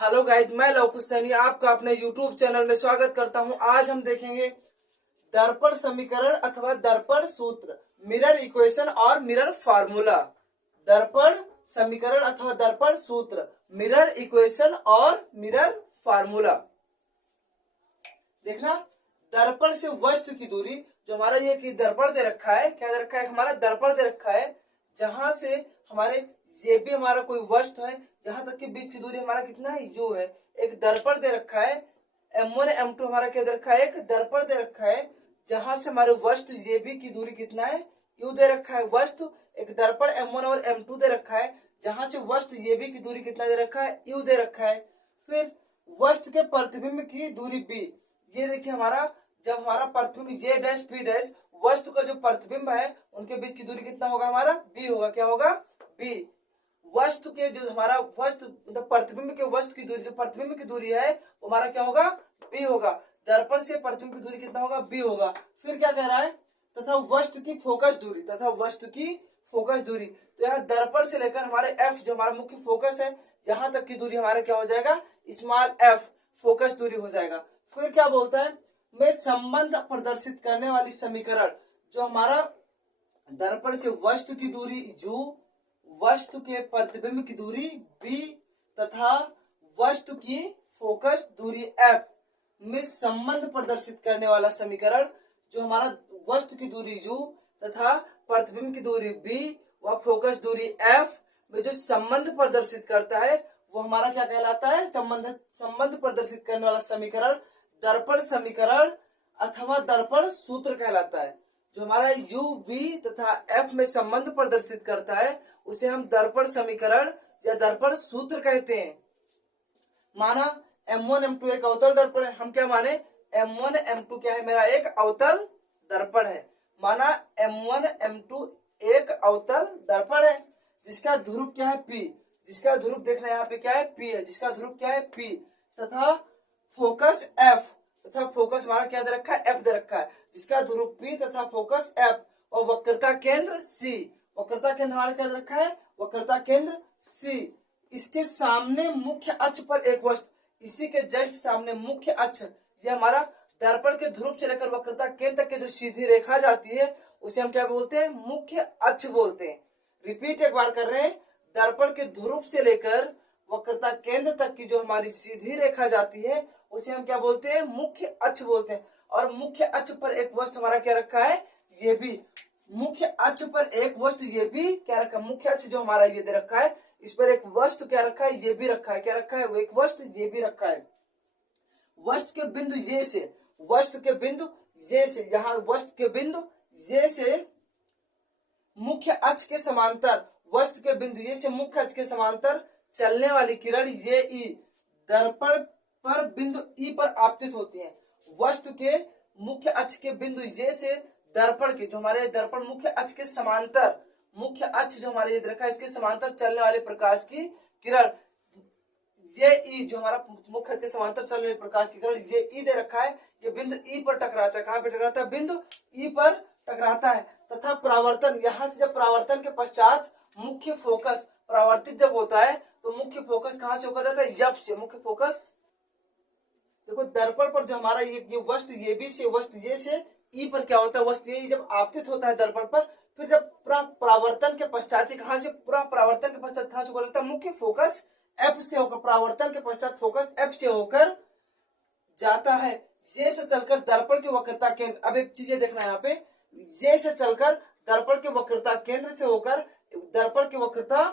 Hello guys, मैं लवकुश सैनी आपका अपने यूट्यूब चैनल में स्वागत करता हूं। आज हम देखेंगे दर्पण समीकरण अथवा दर्पण सूत्र, मिरर इक्वेशन और मिरर फार्मूला। दर्पण समीकरण अथवा दर्पण सूत्र, मिरर इक्वेशन और मिरर फार्मूला। देखना, दर्पण से वस्तु की दूरी, जो हमारा ये कि दर्पण दे रखा है, क्या दे रखा है, हमारा दर्पण दे रखा है, जहां से हमारे ये भी हमारा कोई वस्तु है, जहां तक के बीच की दूरी हमारा कितना है, यू है। एक दर्पण दे रखा है, M1 M2 हमारा क्या दे रखा है, एक दर्पण दे रखा है, जहां से हमारे वस्तु ये भी की दूरी कितना है, यू दे रखा है। वस्तु एक दर्पण M1 और M2 दे रखा है, जहां से वस्तु ये भी की दूरी कितना दे रखा है, यू दे रखा है। फिर वस्तु के प्रतिबिंब की दूरी B, ये देखिए हमारा, जब हमारा प्रतिबिंब ये डैश बी डैश, वस्तु का जो प्रतिबिंब है उनके बीच की दूरी कितना होगा, हमारा बी होगा। क्या होगा, बी। वस्तु के जो हमारा वस्तु मतलब प्रतिबिंब के वस्तु की दूरी, जो प्रतिबिंब की दूरी है वो हमारा क्या होगा, बी होगा। दर्पण से प्रतिबिंब की दूरी कितना होगा, बी होगा। फिर क्या कह रहा है, तथा वस्तु की फोकस दूरी, तथा वस्तु की फोकस दूरी। तो यहाँ दर्पण से लेकर हमारे एफ, जो हमारा मुख्य फोकस है, यहाँ तक की दूरी हमारा क्या हो जाएगा, स्मॉल एफ, फोकस दूरी हो जाएगा। फिर क्या बोलता है, में संबंध प्रदर्शित करने वाली समीकरण, जो हमारा दर्पण से वस्तु की दूरी u, वस्तु के प्रतिबिंब की दूरी b तथा वस्तु की फोकस दूरी f में संबंध प्रदर्शित करने वाला समीकरण, जो हमारा वस्तु की दूरी u तथा प्रतिबिंब की दूरी b व फोकस दूरी f में जो संबंध प्रदर्शित करता है, वो हमारा क्या कहलाता है, संबंध प्रदर्शित करने वाला समीकरण दर्पण समीकरण अथवा दर्पण सूत्र कहलाता है। जो हमारा u, v तथा f में संबंध प्रदर्शित करता है उसे हम दर्पण समीकरण या दर्पण सूत्र कहते हैं। माना M1 M2 एक अवतल दर्पण है, हम क्या माने, M1 M2 क्या है, मेरा एक अवतल दर्पण है। माना M1 M2 एक अवतल दर्पण है, जिसका ध्रुव क्या है, P, जिसका ध्रुव देखना यहाँ पे क्या है, P है, जिसका ध्रुव क्या है, P, तथा फोकस F, तथा फोकस हमारा क्या दे रखा है, F दे रखा है, जिसका ध्रुव P तथा फोकस F, और वक्रता केंद्र C, वक्रता केंद्र हमारा क्या दे रखा है, वक्रता केंद्र C। इसके सामने मुख्य अक्ष पर एक वस्तु, इसी के जस्ट सामने मुख्य अक्ष, ये हमारा दर्पण के ध्रुव से लेकर वक्रता केंद्र तक की जो सीधी रेखा जाती है उसे हम क्या बोलते हैं, मुख्य अक्ष बोलते हैं। रिपीट एक बार कर रहे हैं, दर्पण के ध्रुव से लेकर वक्रता केंद्र तक की जो हमारी सीधी रेखा जाती है उसे हम क्या बोलते हैं, मुख्य अक्ष बोलते हैं। और मुख्य अक्ष पर एक वस्तु हमारा क्या रखा है, ये भी, मुख्य अक्ष पर एक वस्तु ये भी क्या रखा है, मुख्य अक्ष जो हमारा ये दे रखा है, इस पर एक वस्तु क्या रखा है, ये भी रखा है। क्या रखा है, वो एक वस्तु ये भी रखा है। वस्तु के बिंदु ये से, वस्तु के बिंदु ये से, यहाँ वस्तु के बिंदु ये से मुख्य अक्ष के समांतर, वस्तु के बिंदु ये से मुख्य अक्ष के समांतर चलने वाली किरण ये ई दर्पण पर बिंदु ई पर आपतित होती है। वस्तु के मुख्य अक्ष के बिंदु ये से दर्पण के, जो हमारे दर्पण मुख्य अक्ष के समांतर, मुख्य अक्ष जो हमारे ये रखा है, इसके समांतर चलने वाले प्रकाश की किरण ये ई, जो हमारा मुख्य अक्ष के समांतर चलने वाले प्रकाश की किरण ये ई दे रखा है, ये बिंदु ई पर टकराता है। कहाँ पे टकराता है, बिंदु ई पर टकराता है। तथा परावर्तन, यहाँ से जब परावर्तन के पश्चात मुख्य फोकस परावर्तित जब होता है तो मुख्य फोकस कहाँ से होकर जाता है, यफ से। मुख्य फोकस देखो, दर्पण पर जो हमारा ये वस्तु ये भी से, वस्तु ये से ई पर क्या होता है, वस्तु ये जब आपतित होता है दर्पण पर, फिर जब पूरा परावर्तन के पश्चात, कहाँ से पूरा परावर्तन के पश्चात कहाँ से होकर, मुख्य फोकस एफ से होकर, परावर्तन के पश्चात फोकस एफ से होकर जाता है। ये से चलकर दर्पण के वक्रता केंद्र, अब एक चीज देखना है यहाँ पे, ये से चलकर दर्पण के वक्रता केंद्र से होकर, दर्पण के वक्रता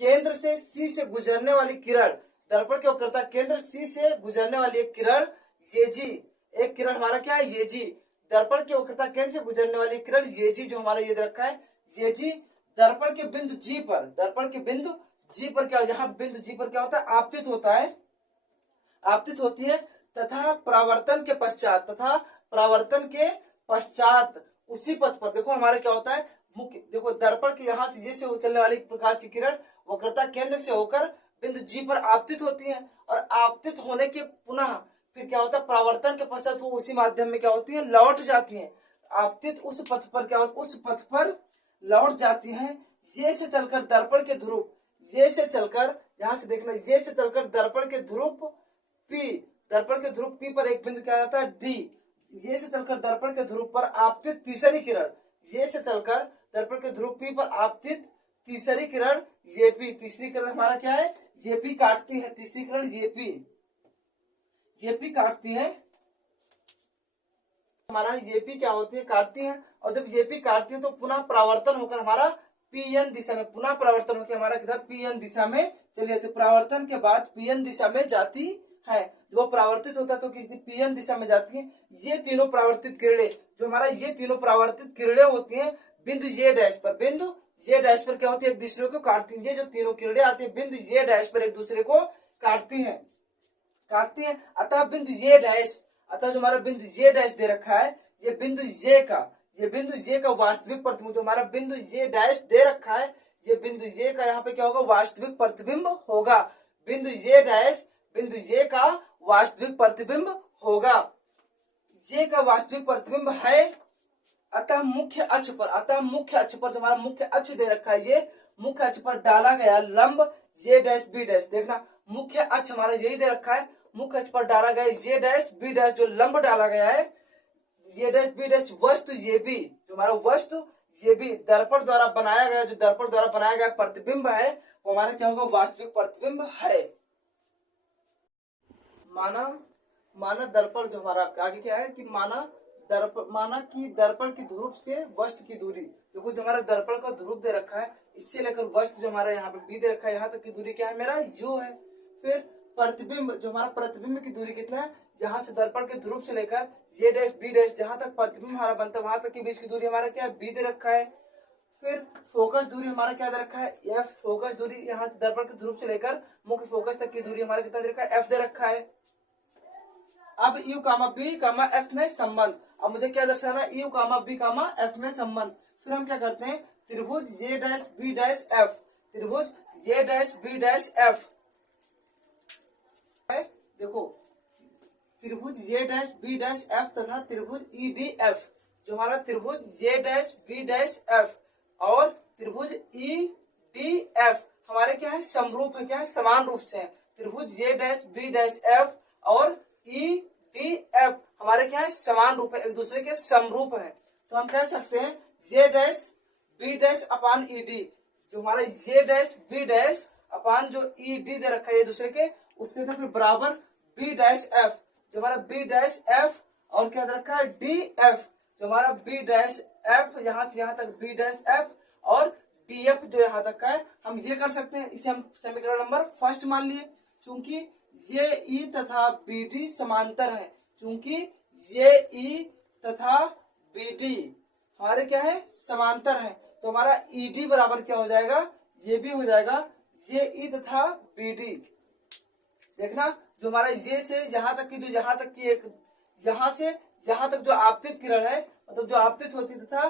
केंद्र से सी से गुजरने वाली किरण, दर्पण के वक्रता केंद्र सी से गुजरने वाली एक किरण ये जी, एक किरण हमारा क्या है, ये जी, दर्पण के वक्रता केंद्र से गुजरने वाली किरण ये जी, जो हमारा ये रखा है ये जी, दर्पण के बिंदु जी पर, दर्पण के बिंदु जी पर क्या, यहाँ बिंदु जी पर क्या होता है, आपतित होता है, आपतित होती है। तथा परावर्तन के पश्चात, तथा परावर्तन के पश्चात उसी पथ पर देखो हमारा क्या होता है, मुख्य देखो दर्पण के यहाँ से जैसे चलने वाली प्रकाश की किरण वक्रता केंद्र से होकर बिंदु जी पर आपतित होती है, और आपतित होने के पुनः फिर क्या होता है, परावर्तन के पश्चात वो उसी माध्यम में क्या होती है, लौट जाती है। आपतित उस पथ पर क्या होता है, उस पथ पर लौट जाती है। ये से चलकर दर्पण के ध्रुव, ये से चलकर यहाँ से देखना ये से चलकर दर्पण के ध्रुव P पर एक बिंदु क्या जाता है D। ये से चलकर दर्पण के ध्रुव पर आपतित तीसरी किरण, ये से चलकर दर्पण के ध्रुव P पर आपतित तीसरी किरण P, तीसरी किरण हमारा क्या है P काटती है, तीसरी किरण P काटती है, हमारा P क्या होती है काटती है। और जब P काटती है तो पुनः परावर्तन होकर हमारा PN दिशा में, पुनः परावर्तन होकर हमारा किधर PN दिशा में चली जाती है। परावर्तन के बाद PN दिशा में जाती है, जब वो परावर्तित होता है तो किसी PN दिशा में जाती है। ये तीनों परावर्तित किरणें जो हमारा ये तीनों परावर्तित किरणें होती हैं बिंदु J डैश पर क्या होती है एक दूसरे को काटती है। ये जो तीनों किरणें आती है बिंदु J डैश पर एक दूसरे को काटती हैं। अतः बिंदु J डैश, अतः जो हमारा बिंदु J डैश दे रखा है ये बिंदु J का वास्तविक प्रतिबिंब, जो हमारा बिंदु J डैश दे रखा है ये बिंदु J का यहाँ पे क्या होगा वास्तविक प्रतिबिंब होगा। बिंदु J का वास्तविक प्रतिबिंब होगा, J का वास्तविक प्रतिबिंब है। अतः मुख्य अक्ष पर जो हमारा मुख्य अक्ष दे रखा है ये मुख्य अक्ष पर डाला गया लंब J डैश B डैश, देखना मुख्य अक्ष हमारा यही दे रखा है, मुख्य अक्ष पर डाला गया J डैश B डैश, जो लंब डाला गया है J डैश B डैश वस्तु JB, जो हमारा वस्तु JB दर्पण द्वारा बनाया गया प्रतिबिंब है वो हमारा क्या होगा वास्तविक प्रतिबिंब है। माना दर्पण जो हमारा आगे क्या है कि माना कि दर्पण की ध्रुव से वस्तु की दूरी, देखो जो हमारा दर्पण का ध्रुव दे रखा है इससे लेकर वस्तु जो हमारा यहाँ पे B दे रखा है यहाँ तक की दूरी क्या है मेरा U है। फिर प्रतिबिंब, जो हमारा प्रतिबिंब की दूरी कितना है, जहां से दर्पण के ध्रुव से लेकर J डैश B डैश जहां तक प्रतिबिंब हमारा बनता है वहां तक के बीच की दूरी हमारा क्या है B दे रखा है। फिर फोकस दूरी हमारा क्या दे रखा है F, फोकस दूरी यहाँ से दर्पण के ध्रुव से लेकर मुख्य फोकस तक की दूरी हमारा कितना दे रखा है F दे रखा है। अब U, B, F में संबंध, अब मुझे क्या दर्शाना है U, B, F में संबंध। फिर हम क्या करते हैं त्रिभुज J dash B dash F, त्रिभुज J dash B dash F, देखो त्रिभुज J dash B dash F तथा त्रिभुज EDF, जो हमारा त्रिभुज J dash B dash F और त्रिभुज EDF हमारे क्या है समरूप है, क्या है समान रूप से है। त्रिभुज J dash B dash F और EDF हमारे क्या है समान रूप है, एक दूसरे के समरूप है। तो हम कह सकते हैं J डैश B डैश अपान ED, जो हमारा J डैश B डैश अपान जो ED दे रखा है दूसरे के उसके फिर बराबर B डैश F, जो हमारा B डैश F और क्या दे रखा है DF, जो हमारा B डैश F यहाँ से यहाँ तक B डैश F और DF जो यहाँ तक का है। हम ये कर सकते हैं, इसे हम समीकरण नंबर फर्स्ट मान लिए, चूंकि JE तथा BD समांतर है, चूंकि JE तथा BD हमारे क्या है समांतर है, तो हमारा ED बराबर क्या हो जाएगा ये भी हो जाएगा JE तथा BD। देखना जो हमारा J से यहाँ तक की जो यहाँ तक की एक यहाँ से यहाँ तक जो आपतित किरण है मतलब जो आपतित होती तथा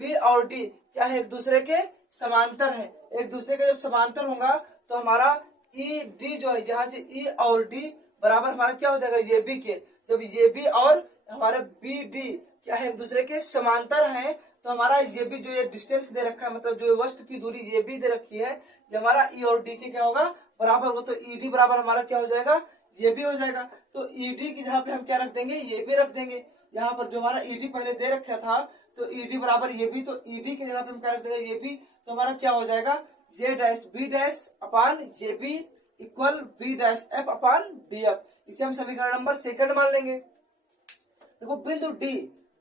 B और D क्या है एक दूसरे के समांतर है, एक दूसरे के जब समांतर होगा तो हमारा ED जो है यहाँ से E और D बराबर हमारा क्या हो जाएगा JB के। जब JB और हमारा BD क्या है एक दूसरे के समांतर है तो हमारा JB जो ये डिस्टेंस दे रखा है मतलब जो वस्तु की दूरी JB दे रखी है ये हमारा E और D के क्या होगा बराबर हो, तो ED बराबर हमारा क्या हो जाएगा ये भी हो जाएगा। तो ED की जगह पे हम क्या रख देंगे ये भी रख देंगे, यहाँ पर जो हमारा ED पहले दे रखा था तो ED बराबर ये भी, तो ED की जगह पे हम क्या रख देंगे ये भी, तो हमारा क्या हो जाएगा J डैश B डैश अपान JB equal B dash F अपान DF। इसे हम समीकरण नंबर सेकंड मान लेंगे। देखो बिंदु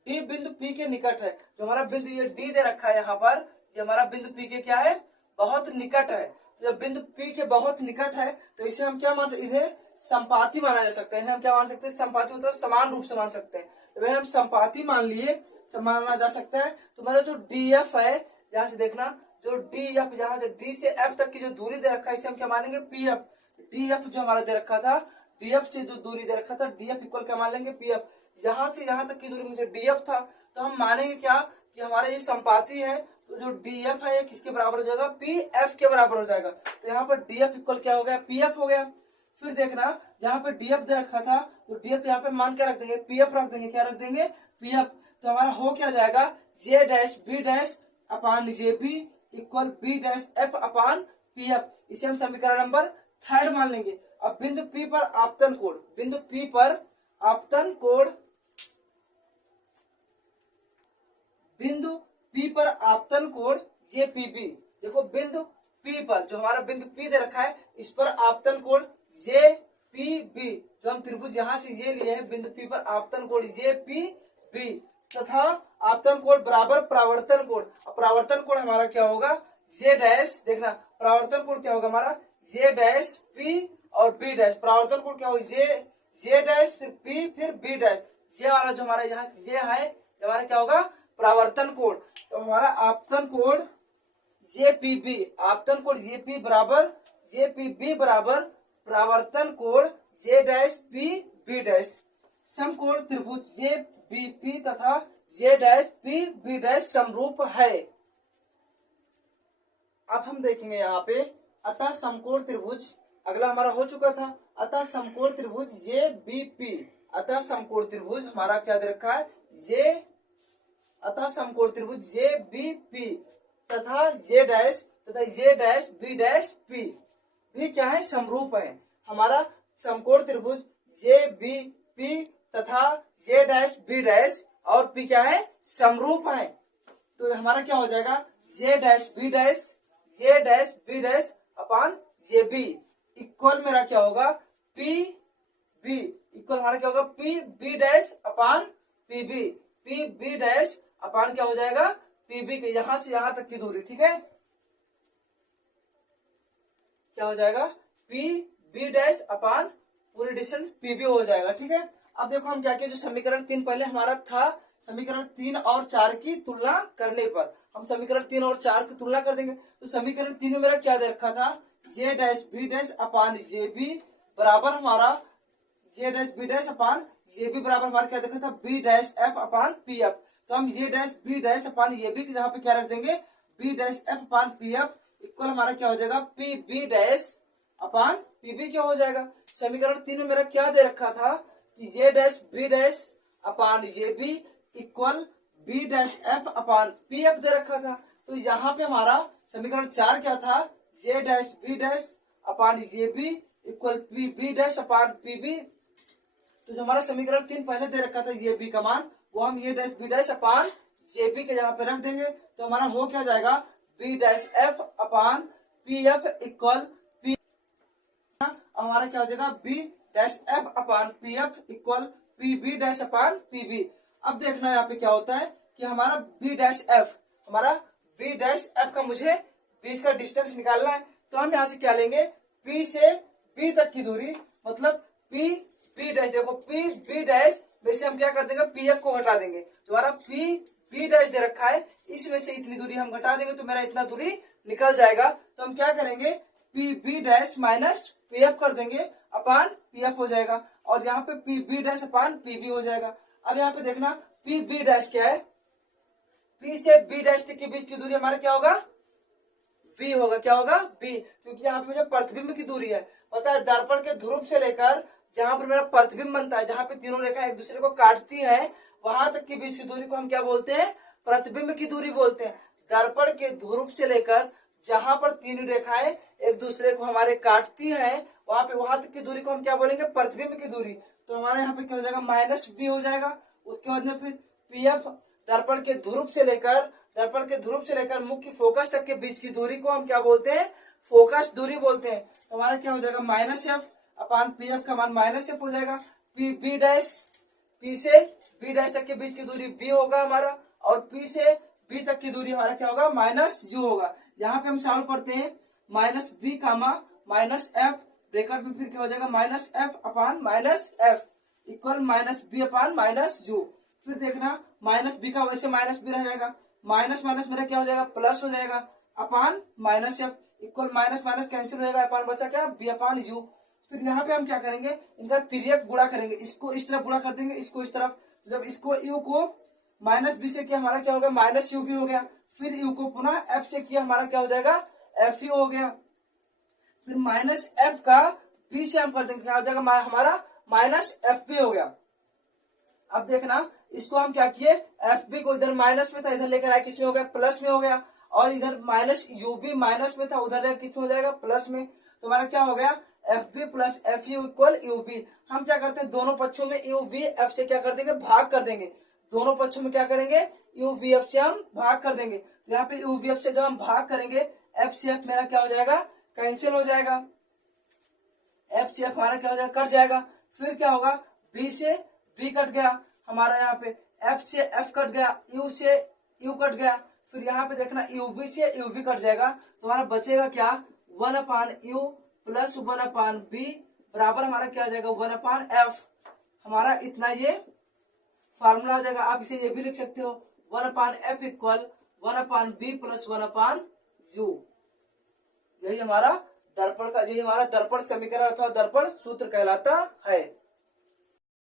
D बिंदु P के निकट है, जो हमारा बिंदु ये D दे रखा है यहाँ पर, ये हमारा बिंदु P के क्या है बहुत निकट है। जब बिंदु P के बहुत निकट है तो इसे हम क्या मान सकते, इन्हें संपाती माना जा सकता है, इन्हें हम क्या मान सकते हैं संपाती मतलब समान रूप से मान सकते हैं। तो हम संपाती मान लिए माना जा सकता है। तो हमारा जो DF है यहाँ से देखना जो DF यहाँ से D से F तक की जो दूरी दे रखा है इसे हम क्या मानेंगे PF। DF जो हमारा दे रखा था DF से जो दूरी दे रखा था DF इक्वल क्या मान लेंगे PF। यहाँ से यहाँ तक की दूरी मुझे DF था तो हम मानेंगे क्या कि हमारा ये संपाती है, तो जो DF है ये किसके बराबर हो जाएगा PF के बराबर हो जाएगा। तो यहाँ पर DF इक्वल क्या हो गया PF हो गया। फिर देखना यहाँ पे DF दे रखा था तो DF यहाँ पे मान क्या रख देंगे PF रख देंगे, क्या रख देंगे PF। तो हमारा हो क्या जाएगा J डैश B डैश अपान JB equal B dash F अपान PF। इसे हम समीकरण नंबर थर्ड मान लेंगे। अब बिंदु P पर आपतन कोण, बिंदु P पर आपतन कोण, बिंदु P पर आपतन कोण ये PB। देखो बिंदु P पर, जो हमारा बिंदु P दे रखा है, इस पर आपतन कोण ये PB, जो हम त्रिभुज यहां से ये लिए हैं, बिंदु P पर आपतन कोण ये PB तथा आपतन कोण बराबर परावर्तन कोण। अब परावर्तन कोण हमारा क्या होगा, ये डैश, देखना परावर्तन कोण क्या होगा हमारा, ये डैश P और B डैश, परावर्तन कोण क्या होगा, ये डैश फिर P फिर B डैश, ये वाला जो हमारा यहाँ ये है, हमारा क्या होगा परावर्तन कोण। तो हमारा आपतन कोण ये PB, आपतन कोण ये P बराबर ये PB बराबर परावर्तन कोण ये डैश PB डैश, समकोण त्रिभुज ये BP तथा ये डैश PB डैश समरूप है। अब हम देखेंगे यहाँ पे अतः समकोण त्रिभुज, अगला हमारा हो चुका था। अतः समकोण त्रिभुज ये BP, अतः समकोण त्रिभुज हमारा क्या दे रखा है ये, अतः समकोण त्रिभुज ये BP तथा ये डैश B डैश P भी क्या है समरूप है। हमारा समकोण त्रिभुज ये BP तथा ये डैश B डैश और P क्या है समरूप है। तो हमारा क्या हो जाएगा ये डैश B डैश अपान ये B इक्वल मेरा क्या होगा PB, इक्वल हमारा क्या होगा PB डैश अपान PB डैश अपान क्या हो जाएगा PB के यहां से यहां तक की दूरी, ठीक है, क्या हो जाएगा PB डैश अपान पूरी डिस्टेंस PB हो जाएगा, ठीक है। अब देखो हम क्या किए, जो समीकरण 3 पहले हमारा था, समीकरण 3 और 4 की तुलना करने पर हम समीकरण 3 और 4 की तुलना कर देंगे। तो समीकरण 3 में मेरा क्या दे रखा था, ये डैश B डैश अपान ये B बराबर हमारा ये डैश B डैश अपान ये B बराबर हमारा क्या देखा था B डैश F अपान PF। तो हम ये डैश B डैश अपान ये B जहाँ पे क्या रख देंगे B डैश F अपान PF इक्वल हमारा क्या हो जाएगा PB डैश अपान PB क्या हो जाएगा। समीकरण 3 में मेरा क्या दे रखा था कि ये डैश B डैश अपान ये B equal B dash F अपान PF दे रखा था। तो यहाँ पे हमारा समीकरण 4 क्या था, ये डैश B डैश अपान ये B इक्वल PB डैश अपान PB। तो जो हमारा समीकरण 3 पहले दे रखा था ये B का मान, वो हम ये डैश B डैश अपान ये B के यहाँ पे रख देंगे। तो हमारा हो क्या जाएगा B डैश F अपान PF इक्वल P, हमारा क्या हो जाएगा B डैश F अपान PF इक्वल PB डैश अपान PB। अब देखना यहाँ पे क्या होता है कि हमारा B डैश F का मुझे बीच का डिस्टेंस निकालना है। तो हम यहाँ से क्या लेंगे P से B तक की दूरी, मतलब B डैश, देखो B डैश में से हम क्या कर देंगे PF को घटा देंगे, दोबारा B डैश दे रखा है, इसमें से इतनी दूरी हम घटा देंगे तो मेरा इतना दूरी निकल जाएगा। तो हम क्या करेंगे PB डैश माइनस PF कर देंगे अपान PF हो जाएगा, और यहाँ पे PB डैश अपान PB हो जाएगा। अब यहाँ पे देखना PB डैश क्या है, P से B डैश के बीच की दूरी हमारा क्या होगा V होगा, क्या होगा B, क्योंकि यहाँ पे जो प्रतिबिंब की दूरी है पता है दर्पण के ध्रुव से लेकर जहां पर मेरा प्रतिबिंब बनता है, जहां पे तीनों रेखा एक दूसरे को काटती है, वहां तक के बीच की दूरी को हम क्या बोलते हैं प्रतिबिंब की दूरी बोलते हैं। दर्पण के ध्रुव से लेकर जहां पर तीन रेखाएं एक दूसरे को हमारे काटती है, वहां तक की दूरी को हम क्या बोलेंगे प्रतिबिंब की दूरी। तो हमारे यहाँ पे क्या हो जाएगा माइनस B हो जाएगा। उसके बाद में फिर PF दर्पण के ध्रुव से लेकर मुख्य फोकस तक के बीच की दूरी को हम क्या बोलते हैं फोकस दूरी बोलते हैं। तो हमारा क्या हो जाएगा माइनस F अपान PF का मान माइनस F हो जाएगा। P से B डैश तक के बीच की दूरी B होगा हमारा, और P से B तक की दूरी हमारा क्या होगा माइनस U होगा। यहाँ पे हम सॉल्व करते हैं minus B comma minus F bracket में फिर क्या हो जाएगा minus F upon minus F equal minus B upon minus U। फिर देखना माइनस B का वैसे माइनस B रह जाएगा, माइनस माइनस मेरा क्या हो जाएगा प्लस हो जाएगा अपान minus F equal minus minus cancel हो जाएगा, अपान बचा क्या B अपान U। फिर यहाँ पे हम क्या करेंगे इनका तिर्यक गुणा करेंगे, इसको इस तरफ गुणा कर देंगे, इसको इस तरफ। जब इसको U को माइनस B से किया हमारा क्या होगा माइनस U भी हो गया, फिर U को पुनः F से किया हमारा क्या हो जाएगा F ही हो गया। फिर माइनस F का B से हम कर देंगे क्या हो जाएगा हमारा माइनस F भी हो गया। अब देखना इसको हम क्या किए FB को इधर माइनस में था इधर लेकर आए किसमें हो गया प्लस में हो गया, और इधर माइनस यूबी माइनस में था, उधर कितना हो जाएगा प्लस में। तो हमारा क्या हो गया F B plus F U equal UB. हम क्या करते हैं दोनों पक्षों में यू वी एफ से क्या कर देंगे भाग कर देंगे, दोनों पक्षों में क्या करेंगे यू वी एफ से हम भाग कर देंगे। यहाँ पे यू वी एफ से जब हम भाग करेंगे एफ से एफ मेरा क्या हो जाएगा कैंसिल हो जाएगा, एफ से एफ हमारा क्या हो जाएगा कट जाएगा। फिर क्या होगा बी से बी कट गया हमारा, यहाँ पे एफ से एफ कट गया, यू से यू कट गया। फिर यहाँ पे देखना यूबी से यूबी कट जाएगा, तो हमारा बचेगा क्या 1/u प्लस 1/b बराबर हमारा क्या आ जाएगा 1/f। हमारा इतना ये फार्मूला हो जाएगा। आप इसे ये भी लिख सकते हो 1/f equal 1/b plus 1/u। यही हमारा दर्पण समीकरण अथवा दर्पण सूत्र कहलाता है।